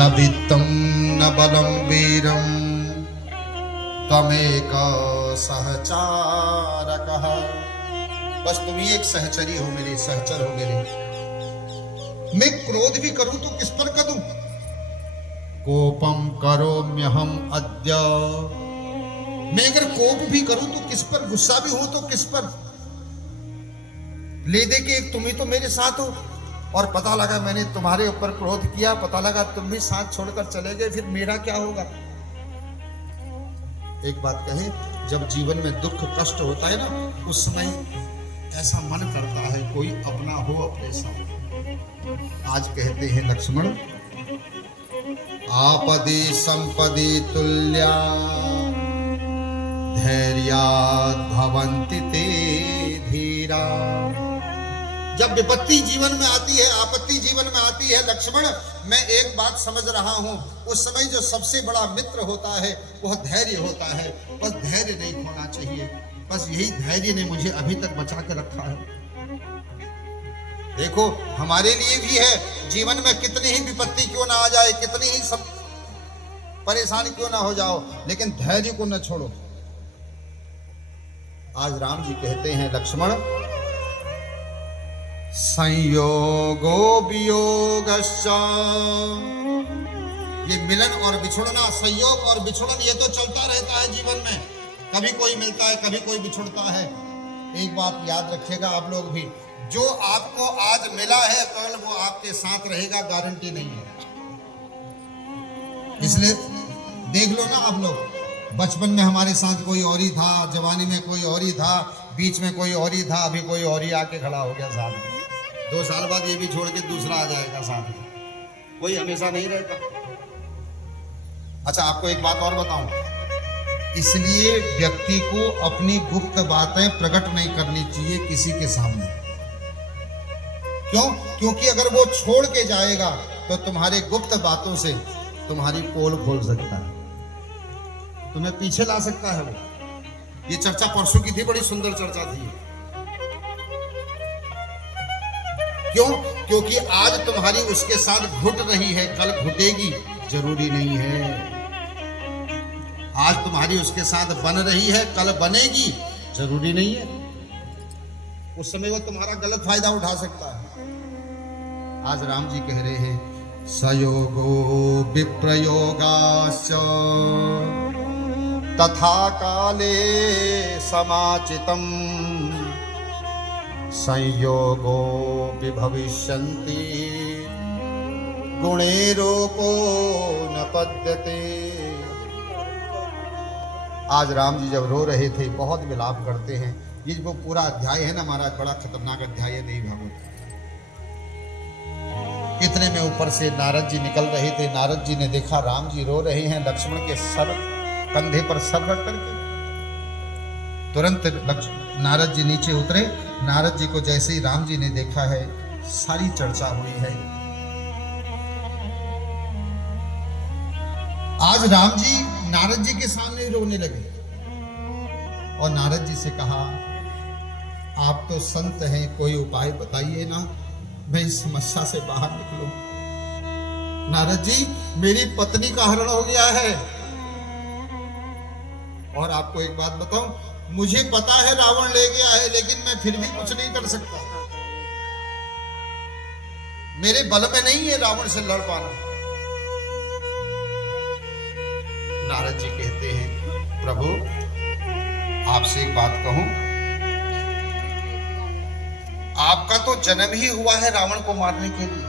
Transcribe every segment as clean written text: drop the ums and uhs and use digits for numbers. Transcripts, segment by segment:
न वित्तं न बलं वीरं त्वमेक सहचारकः। बस तुम ही एक सहचरी हो मेरे, सहचर हो मेरे। मैं क्रोध भी करूं तो किस पर करूं? कोपम करोम्यहम अद्य। मैं अगर कोप भी करूं तो किस पर? गुस्सा भी हूं तो किस पर? ले दे के एक तुम ही तो मेरे साथ हो, और पता लगा मैंने तुम्हारे ऊपर क्रोध किया, पता लगा तुम भी साथ छोड़कर चले गए, फिर मेरा क्या होगा? एक बात कहे, जब जीवन में दुख कष्ट होता है ना, उस समय ऐसा मन करता है कोई अपना हो अपने साथ। आज कहते हैं लक्ष्मण, आपदि संपदि तुल्या धैर्यात् भवन्ति ते धीरा। जब विपत्ति जीवन में आती है, आपत्ति जीवन में आती है लक्ष्मण, मैं एक बात समझ रहा हूं, उस समय जो सबसे बड़ा मित्र होता है वह धैर्य होता है। बस धैर्य नहीं खोना चाहिए, बस यही धैर्य ने मुझे अभी तक बचा के रखा है। देखो हमारे लिए भी है, जीवन में कितनी ही विपत्ति क्यों ना आ जाए, कितनी ही सब परेशानी क्यों ना हो जाओ, लेकिन धैर्य को न छोड़ो। आज राम जी कहते हैं लक्ष्मण, संयोगो वियोगश्च। ये मिलन और बिछुड़ना, संयोग और बिछुड़न, ये तो चलता रहता है जीवन में। कभी कोई मिलता है, कभी कोई बिछुड़ता है। एक बात याद रखिएगा आप लोग भी, जो आपको आज मिला है कल वो आपके साथ रहेगा, गारंटी नहीं है। इसलिए देख लो ना आप लोग, बचपन में हमारे साथ कोई और ही था, जवानी में कोई और ही था, बीच में कोई और ही था, अभी कोई और ही आके खड़ा हो गया साथ में। 2 साल बाद ये भी छोड़ के दूसरा आ जाएगा साथ में, कोई हमेशा नहीं रहता। अच्छा आपको एक बात और बताऊं, इसलिए व्यक्ति को अपनी गुप्त बातें प्रकट नहीं करनी चाहिए किसी के सामने। क्यों? क्योंकि अगर वो छोड़ के जाएगा तो तुम्हारे गुप्त बातों से तुम्हारी पोल खोल सकता है, तुम्हें पीछे ला सकता है वो। ये चर्चा परसों की थी, बड़ी सुंदर चर्चा थी। क्यों? क्योंकि आज तुम्हारी उसके साथ घुट रही है, कल घुटेगी, जरूरी नहीं है। आज तुम्हारी उसके साथ बन रही है, कल बनेगी, जरूरी नहीं है। उस समय वो तुम्हारा गलत फायदा उठा सकता है। आज राम जी कह रहे हैं, सयोगो विप्रयोगाश्च तथा काले समाचितम् संयोगो विभविष्यन्ति गुणेरोपो न पद्यते। आज राम जी जब रो रहे थे, बहुत विलाप करते हैं। ये जो पूरा अध्याय है ना महाराज, बड़ा खतरनाक अध्याय है देवी भागवत। इतने में ऊपर से नारद जी निकल रहे थे। नारद जी ने देखा राम जी रो रहे हैं, लक्ष्मण के सर कंधे पर सर रख करके। तुरंत नारद जी नीचे उतरे। नारद जी को जैसे ही राम जी ने देखा है, सारी चर्चा हुई है। आज राम जी नारद जी के सामने रोने लगे और नारद जी से कहा, आप तो संत हैं, कोई उपाय बताइए ना, मैं इस समस्या से बाहर निकलूं। नारद जी, मेरी पत्नी का हरण हो गया है, और आपको एक बात बताऊं, मुझे पता है रावण ले गया है, लेकिन मैं फिर भी कुछ नहीं कर सकता। मेरे बल में नहीं है रावण से लड़ पाना। नारद जी कहते हैं, प्रभु आपसे एक बात कहूं, आपका तो जन्म ही हुआ है रावण को मारने के लिए।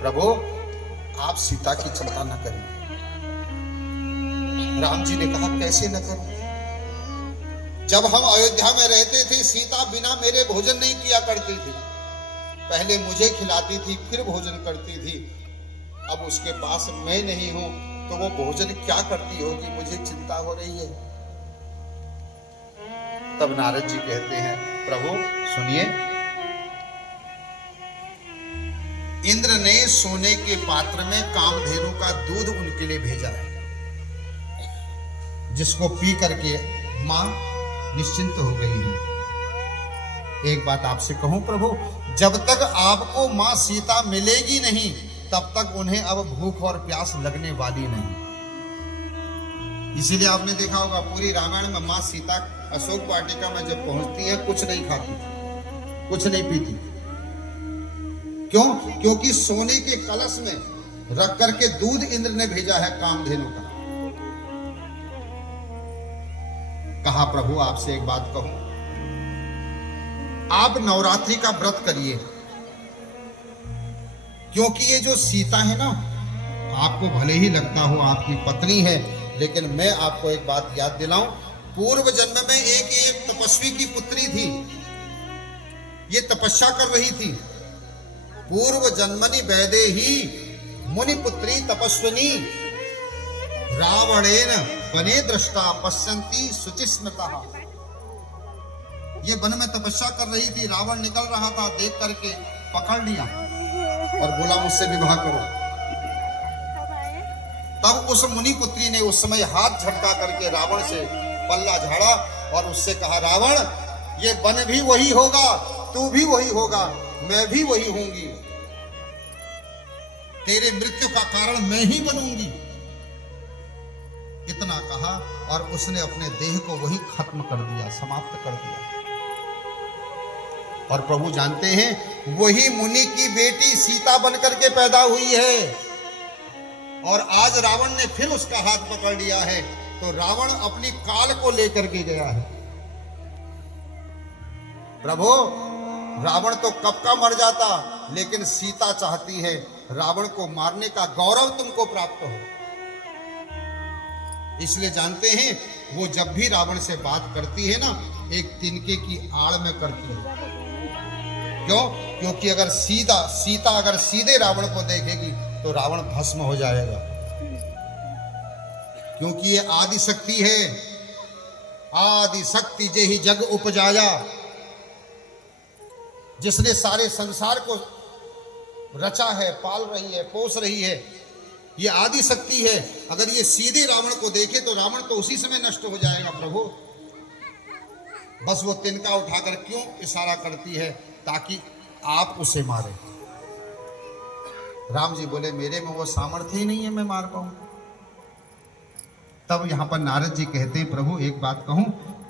प्रभु आप सीता की चिंता न करिए। राम जी ने कहा, कैसे न करूं? जब हम अयोध्या में रहते थे, सीता बिना मेरे भोजन नहीं किया करती थी। पहले मुझे खिलाती थी, फिर भोजन करती थी। अब उसके पास मैं नहीं हूं तो वो भोजन क्या करती होगी, मुझे चिंता हो रही है। तब नारद जी कहते हैं, प्रभु सुनिए, इंद्र ने सोने के पात्र में कामधेनु का दूध उनके लिए भेजा है, जिसको पी करके मां निश्चिंत हो गई है। एक बात आपसे कहूं प्रभु, जब तक आपको मां सीता मिलेगी नहीं, तब तक उन्हें अब भूख और प्यास लगने वाली नहीं। इसीलिए आपने देखा होगा पूरी रामायण में मां सीता अशोक वाटिका में जब पहुंचती है कुछ नहीं खाती, कुछ नहीं पीती। क्यों? क्योंकि सोने के कलश में रख करके दूध इंद्र ने भेजा है कामधेनु का। कहा प्रभु आपसे एक बात कहूं, आप नवरात्रि का व्रत करिए, क्योंकि ये जो सीता है ना, आपको भले ही लगता हो आपकी पत्नी है, लेकिन मैं आपको एक बात याद दिलाऊं, पूर्व जन्म में एक तपस्वी की पुत्री थी, ये तपस्या कर रही थी। पूर्व जन्मनि वैदेही मुनि पुत्री तपस्विनी रावणेन वने दृष्टा पश्यन्ति शुचिस्मृता। ये वन में तपस्या कर रही थी, रावण निकल रहा था, देख करके पकड़ लिया और बोला मुझसे विवाह करो। तब उस मुनि पुत्री ने उस समय हाथ झटका करके रावण से पल्ला झाड़ा और उससे कहा, रावण ये वन भी वही होगा, तू भी वही होगा, मैं भी वही होंगी, तेरे मृत्यु का कारण मैं ही बनूंगी। इतना कहा और उसने अपने देह को वही खत्म कर दिया, समाप्त कर दिया। और प्रभु जानते हैं वही मुनि की बेटी सीता बनकर के पैदा हुई है, और आज रावण ने फिर उसका हाथ पकड़ लिया है, तो रावण अपनी काल को लेकर के गया है। प्रभु रावण तो कब का मर जाता, लेकिन सीता चाहती है रावण को मारने का गौरव तुमको प्राप्त हो। इसलिए जानते हैं वो जब भी रावण से बात करती है ना, एक तिनके की आड़ में करती है। क्यों? क्योंकि अगर सीता अगर सीधे रावण को देखेगी तो रावण भस्म हो जाएगा, क्योंकि ये आदि शक्ति है। आदि शक्ति जेहि जग उपजाया, जिसने सारे संसार को रचा है, पाल रही है, पोस रही है, ये आदि शक्ति है। अगर ये सीधे रावण को देखे तो रावण तो उसी समय नष्ट हो जाएगा। प्रभु बस वो तिनका उठाकर क्यों इशारा करती है, ताकि आप उसे मारे। राम जी बोले मेरे में वो सामर्थ्य ही नहीं है मैं मार पाऊं। तब यहां पर नारद जी कहते हैं, प्रभु एक बात कहूं,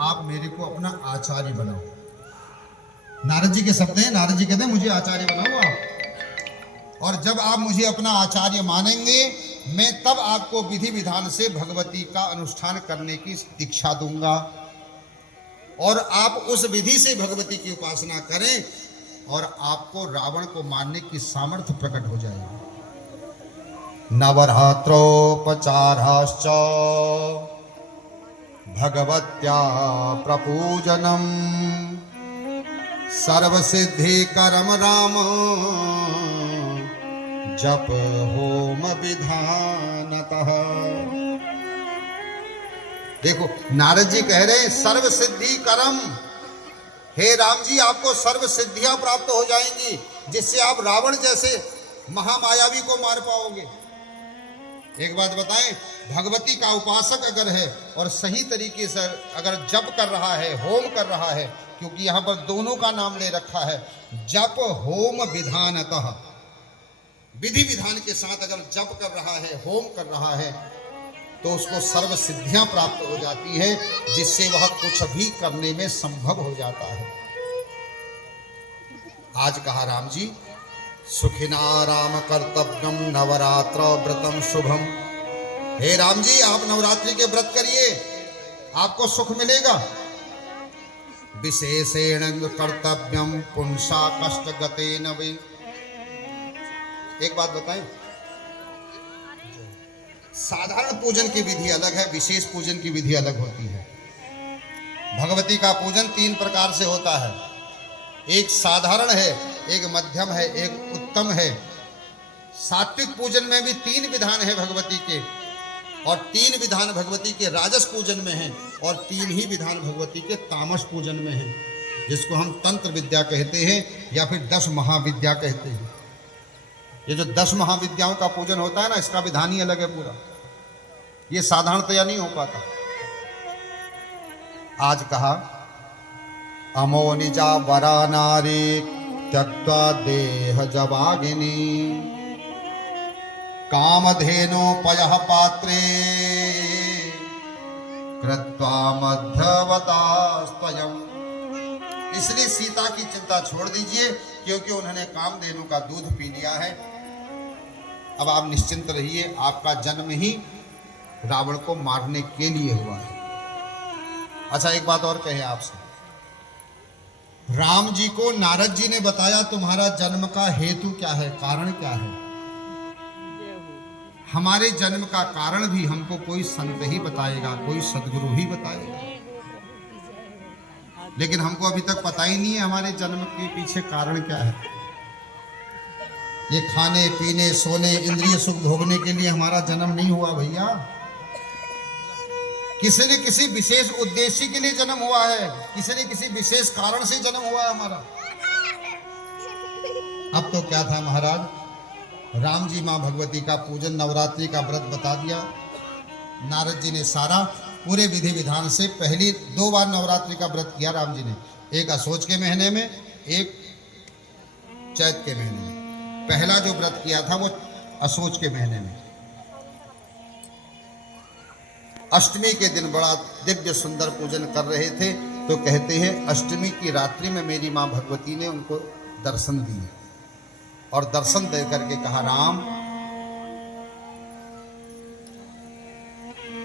आप मेरे को अपना आचार्य बनाओ। नारद जी के शब्द हैं, नारद जी कहते हैं मुझे आचार्य बनाओ आप, और जब आप मुझे अपना आचार्य मानेंगे, मैं तब आपको विधि विधान से भगवती का अनुष्ठान करने की दीक्षा दूंगा, और आप उस विधि से भगवती की उपासना करें, और आपको रावण को मारने की सामर्थ्य प्रकट हो जाएगी। नवरात्रोपचाराश्च भगवत्या प्रपूजनम सर्वसिद्धिकरम राम जप होम विधानतः। देखो नारद जी कह रहे हैं सर्व सिद्धि करम, हे राम जी आपको सर्व सिद्धियां प्राप्त हो जाएंगी, जिससे आप रावण जैसे महामायावी को मार पाओगे। एक बात बताएं, भगवती का उपासक अगर है और सही तरीके से अगर जप कर रहा है, होम कर रहा है, क्योंकि यहाँ पर दोनों का नाम ले रखा है, जप होम विधानतः, विधि विधान के साथ अगर जप कर रहा है, होम कर रहा है, तो उसको सर्व सिद्धियां प्राप्त हो जाती है, जिससे वह कुछ भी करने में संभव हो जाता है। आज कहा राम जी, सुखिना राम कर्तव्यम नवरात्र व्रतम शुभम। हे राम जी आप नवरात्रि के व्रत करिए, आपको सुख मिलेगा। विशेषेण कर्तव्यम पुंसा कष्ट गते नवे। एक बात बताएं, साधारण पूजन की विधि अलग है, विशेष पूजन की विधि अलग होती है। भगवती का पूजन 3 प्रकार से होता है, एक साधारण है, एक मध्यम है, एक उत्तम है। सात्विक पूजन में भी 3 विधान है भगवती के, और 3 विधान भगवती के राजस पूजन में हैं, और 3 ही विधान भगवती के तामस पूजन में हैं, जिसको हम तंत्र विद्या कहते हैं या फिर 10 महाविद्या कहते हैं। ये जो 10 महाविद्याओं का पूजन होता है ना, इसका विधान ही अलग है पूरा, ये साधारणतया नहीं हो पाता। आज कहा अमो निजा वरा नारी त्यक्त्वा देह जवागिनी कामधेनोपयः पात्रे कृत्वा मध्यवता स्वयं। इसलिए सीता की चिंता छोड़ दीजिए, क्योंकि उन्होंने कामधेनु का दूध पी लिया है। अब आप निश्चिंत रहिए, आपका जन्म ही रावण को मारने के लिए हुआ है। अच्छा, एक बात और कहे आपसे, राम जी को नारद जी ने बताया तुम्हारा जन्म का हेतु क्या है, कारण क्या है। हमारे जन्म का कारण भी हमको कोई संत ही बताएगा, कोई सदगुरु ही बताएगा, लेकिन हमको अभी तक पता ही नहीं है हमारे जन्म के पीछे कारण क्या है। ये खाने पीने सोने इंद्रिय सुख भोगने के लिए हमारा जन्म नहीं हुआ भैया, किसी न किसी विशेष उद्देश्य के लिए जन्म हुआ है, किसी न किसी विशेष कारण से जन्म हुआ है हमारा। अब तो क्या था महाराज, राम जी मां भगवती का पूजन नवरात्रि का व्रत बता दिया। नारद जी ने सारा पूरे विधि विधान से पहली 2 बार नवरात्रि का व्रत किया राम जी ने, एक असोज के महीने में, एक चैत के महीने में। पहला जो व्रत किया था वो असोज के महीने में, अष्टमी के दिन बड़ा दिव्य सुंदर पूजन कर रहे थे। तो कहते हैं अष्टमी की रात्रि में मेरी मां भगवती ने उनको दर्शन दिए और दर्शन दे करके कहा, राम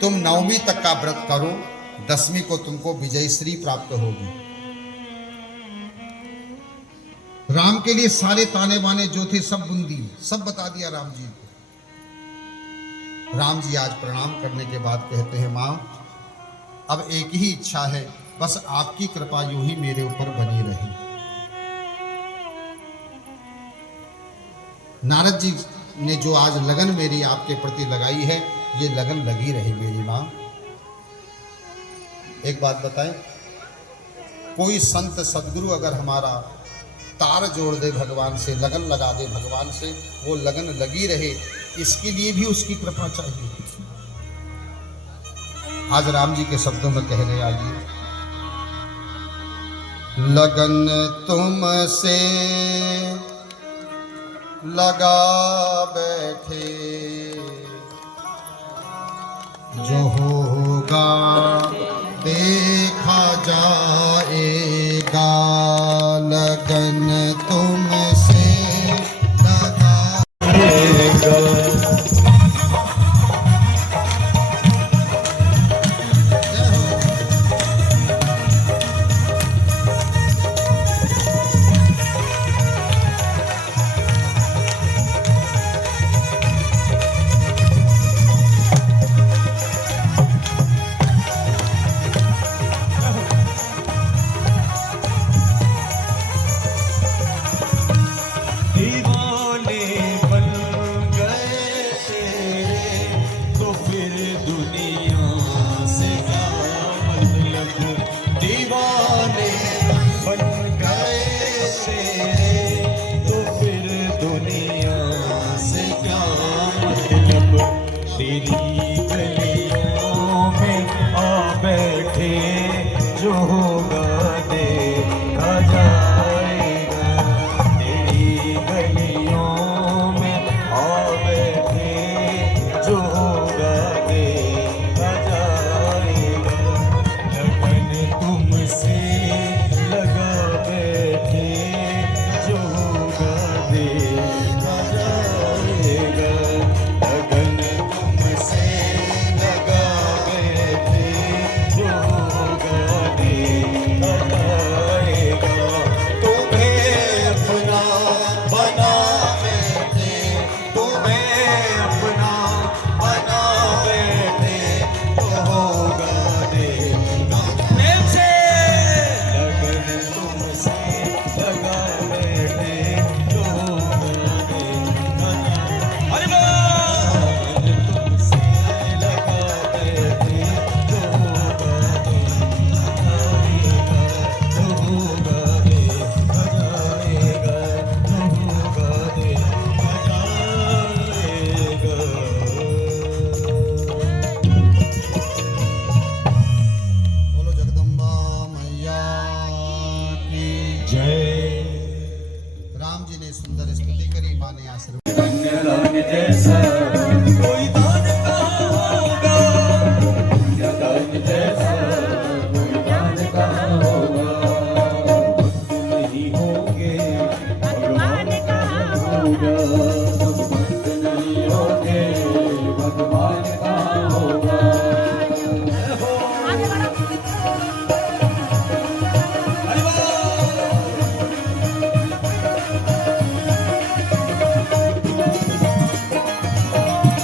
तुम 9वीं तक का व्रत करो, 10वीं को तुमको विजयश्री प्राप्त होगी। राम के लिए सारे ताने बाने जो थे सब बुन दिए, सब बता दिया राम जी को। राम जी आज प्रणाम करने के बाद कहते हैं, मां अब एक ही इच्छा है, बस आपकी कृपा यूं ही मेरे ऊपर बनी रहे। नारद जी ने जो आज लगन मेरी आपके प्रति लगाई है, ये लगन लगी रही मेरी मां। एक बात बताएं, कोई संत सदगुरु अगर हमारा तार जोड़ दे भगवान से, लगन लगा दे भगवान से, वो लगन लगी रहे, इसके लिए भी उसकी कृपा चाहिए। आज राम जी के शब्दों में कह रहे, आइए, लगन तुमसे लगा बैठे, जो होगा देखा जाएगा। लगन तुमसे लगा जैसा